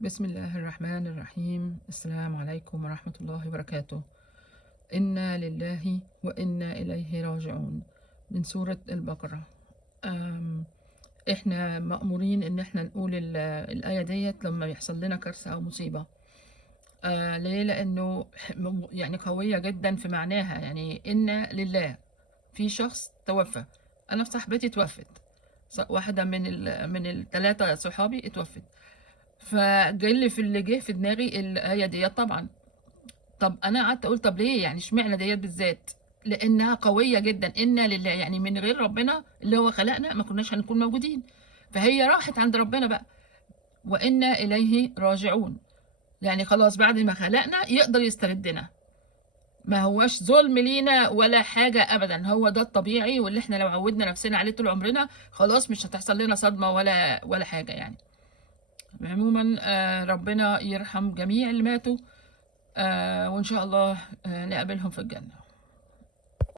بسم الله الرحمن الرحيم. السلام عليكم ورحمة الله وبركاته. إنا لله وإنا إليه راجعون، من سورة البقرة. أم، إحنا مأمورين إن إحنا نقول الآية ديت لما يحصل لنا كارثة أو مصيبة. ليه؟ لأنه يعني قوية جدا في معناها. يعني إنا لله، في شخص توفى. أنا صاحبتي توفت، واحدة من الثلاثة صحابي اتوفت. فجاي في اللي جه في دماغي الآية ديت طبعا. طب أنا قعدت أقول طب ليه؟ يعني اشمعنى ديت بالذات؟ لأنها قوية جدا. إنا لله، يعني من غير ربنا اللي هو خلقنا ما كناش هنكون موجودين. فهي راحت عند ربنا بقى. وإنا إليه راجعون، يعني خلاص بعد ما خلقنا يقدر يستردنا. ما هوش ظلم لينا ولا حاجة أبدا، هو ده الطبيعي واللي احنا لو عودنا نفسنا عليه طول عمرنا خلاص مش هتحصل لنا صدمة ولا حاجة يعني. عموما ربنا يرحم جميع اللي ماتوا، وإن شاء الله نقابلهم في الجنة.